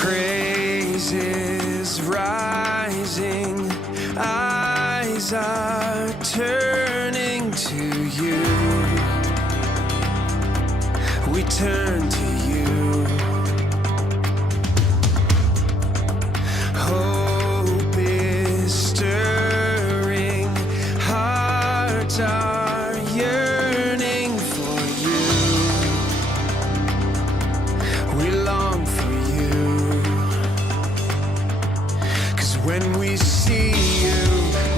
Praises rising, eyes are turning to you. We turn to you. Hope is stirring, hearts are yearning for you. We long for you. 'Cause when we see you,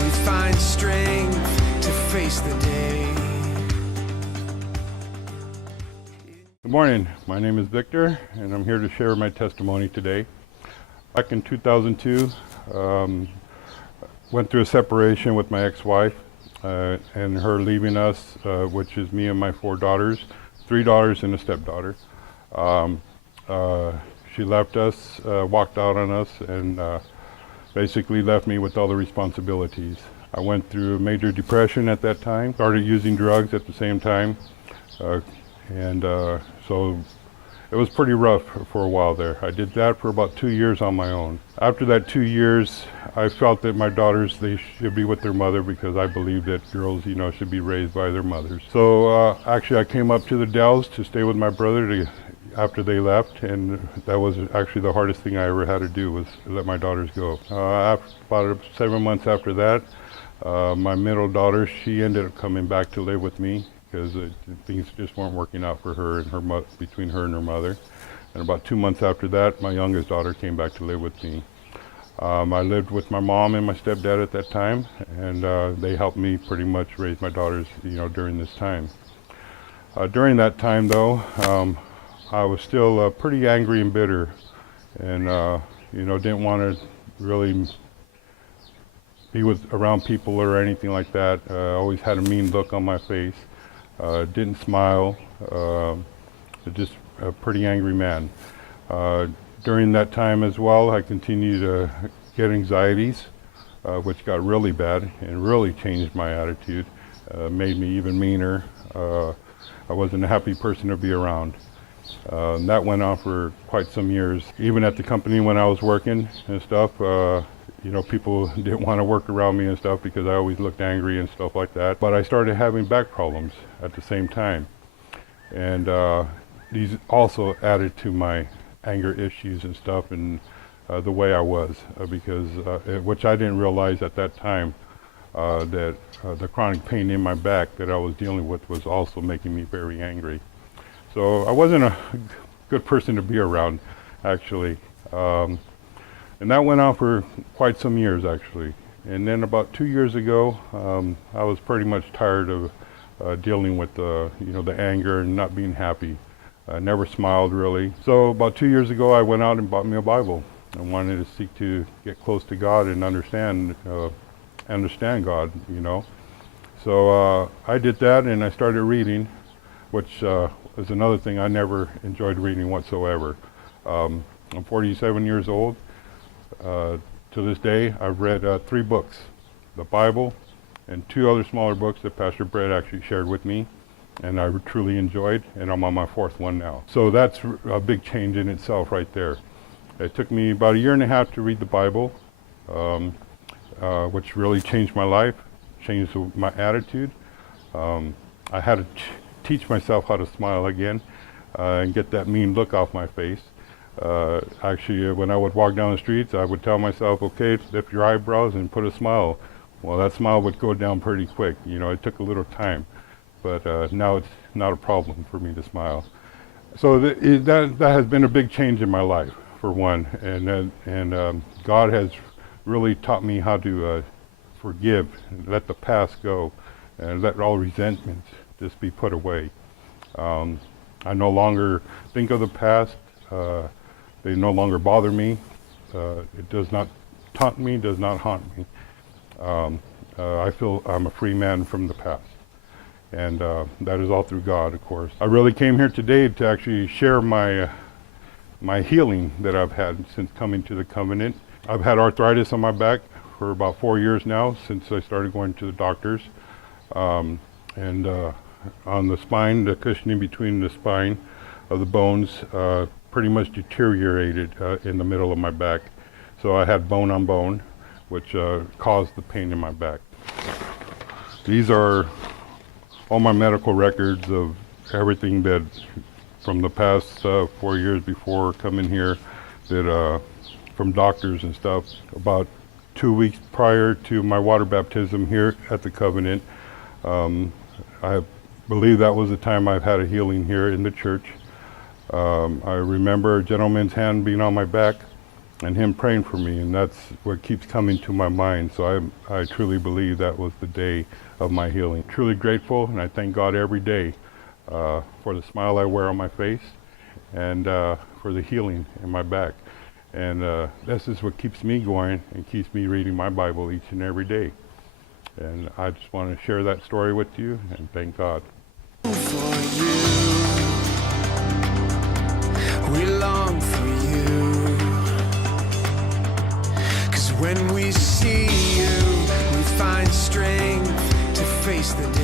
we find strength to face the day. Good morning, my name is Victor, and I'm here to share my testimony today. Back in 2002, went through a separation with my ex-wife and her leaving us, which is me and my 4 daughters, 3 daughters and a stepdaughter. She left us, walked out on us, and basically left me with all the responsibilities. I went through a major depression at that time, started using drugs at the same time, so it was pretty rough for a while there. I did that for about 2 years on my own. After that 2 years, I felt that my daughters, they should be with their mother, because I believe that girls, should be raised by their mothers. So actually I came up to the Dells to stay with my brother after they left, and that was actually the hardest thing I ever had to do, was let my daughters go. About 7 months after that, my middle daughter, she ended up coming back to live with me, because things just weren't working out for her and between her and her mother. And about 2 months after that, my youngest daughter came back to live with me. I lived with my mom and my stepdad at that time, and they helped me pretty much raise my daughters, during this time. During that time, though, I was still pretty angry and bitter, and didn't want to really be around people or anything like that. Always had a mean look on my face. Didn't smile, just a pretty angry man. During that time as well, I continued to get anxieties, which got really bad and really changed my attitude, made me even meaner. I wasn't a happy person to be around. That went on for quite some years. Even at the company when I was working and stuff, people didn't want to work around me and stuff because I always looked angry and stuff like that. But I started having back problems at the same time. And these also added to my anger issues and stuff, and the way I was, because which I didn't realize at that time, that the chronic pain in my back that I was dealing with was also making me very angry. So I wasn't a good person to be around, actually. And that went on for quite some years, actually. And then about 2 years ago, I was pretty much tired of dealing with the anger and not being happy. I never smiled, really. So about 2 years ago, I went out and bought me a Bible. I wanted to seek to get close to God and understand God, So I did that, and I started reading, which is another thing I never enjoyed reading whatsoever. I'm 47 years old. To this day, I've read 3 books, the Bible and 2 other smaller books that Pastor Brett actually shared with me, and I truly enjoyed, and I'm on my 4th one now. So that's a big change in itself right there. It took me about 1.5 years to read the Bible, which really changed my life, changed my attitude. I had to teach myself how to smile again and get that mean look off my face. Actually, when I would walk down the streets, I would tell myself, okay, lift your eyebrows and put a smile. Well, that smile would go down pretty quick. It took a little time, but now it's not a problem for me to smile. So that has been a big change in my life, for one, and God has really taught me how to forgive, let the past go, and let all resentments just be put away. I no longer think of the past. They no longer bother me. It does not taunt me, does not haunt me. I feel I'm a free man from the past. And that is all through God, of course. I really came here today to actually share my healing that I've had since coming to the Covenant. I've had arthritis on my back for about 4 years now, since I started going to the doctors. On the spine, the cushioning between the spine of the bones, pretty much deteriorated in the middle of my back. So I had bone on bone, which caused the pain in my back. These are all my medical records of everything that from the past 4 years before coming here, that from doctors and stuff. About 2 weeks prior to my water baptism here at the Covenant, I believe that was the time I've had a healing here in the church. I remember a gentleman's hand being on my back and him praying for me, and that's what keeps coming to my mind. So I truly believe that was the day of my healing. Truly grateful, and I thank God every day for the smile I wear on my face and for the healing in my back. And this is what keeps me going and keeps me reading my Bible each and every day. And I just want to share that story with you and thank God. For you, we long for you. 'Cause when we see you, we find strength to face the day.